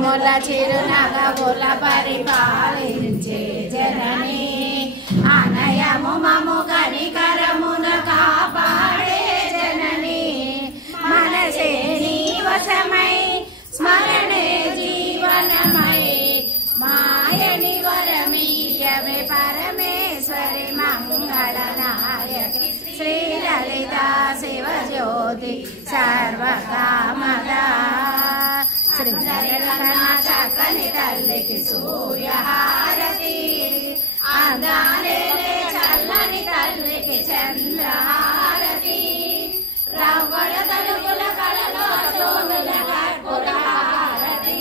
జగముల చిరునగముల పరిపాలించే జనని అనయము మము కనికరమున కాపాడే జనని మనసే నీ వశమై స్మరణే జీవనమై మాయని వరమీయవే పరమేశ్వరి మంగళనాయకి శ్రీ లలిత శివజ్యోతి సర్వకామదా శ్రీ చక్కని తల్లికి సూర్యహారతి అందాలే చల్లని తల్లికి చంద్రహారతి రవ్వల తలుపుల కళలో జోగుల కర్పూరహారతి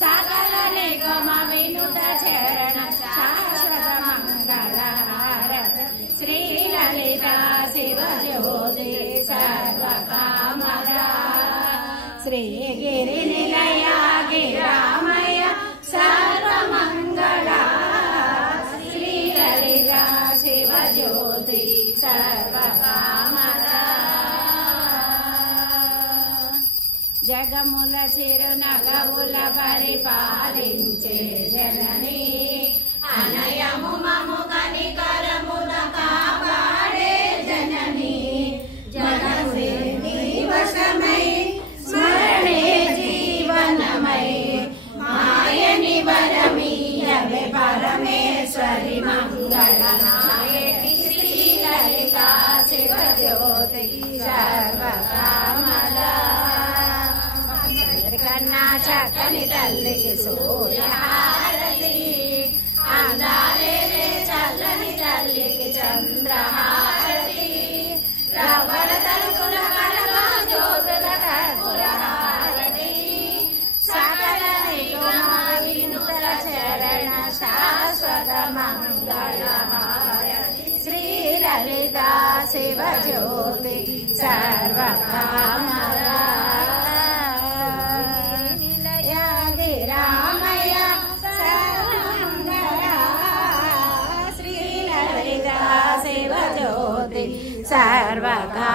సకల నిగమ వినుత చరణ శాశ్వత మంగళహారతి శ్రీ లలిత శివజ్యోతి సర్వకామదా శ్రీగిరి నిలయ గిరామయ సర్వమంగళ శ్రీ లలిత శివజ్యోతి సర్వకామదా జగముల చిరునగముల పరిపాలించే జనని అనయము మము కనికరమున కాపాడే జనని జగములే నీ వశమై స్మరణే జీవనమై మాయని వరమీయవే పరమేశ్వరి మంగళనాయకి శ్రీ లలిత శివజ్యోతి సర్వకామదా కన్నా చక్కని తల్లికి సూర్యహారతి అందాలే చల్లని తల్లికి చంద్రహారతి రవ్వల తలుపుల కళలో జ్యోతుల కర్పూరహారతి సకల నిగమ వినుత చరణ శాశ్వత మంగళహారతి శ్రీ లలిత శివజ్యోతి సర్వకామదా రామయ్య సర్వమంగళ శ్రీ లలిత శివజ్యోతి సర్వకామదా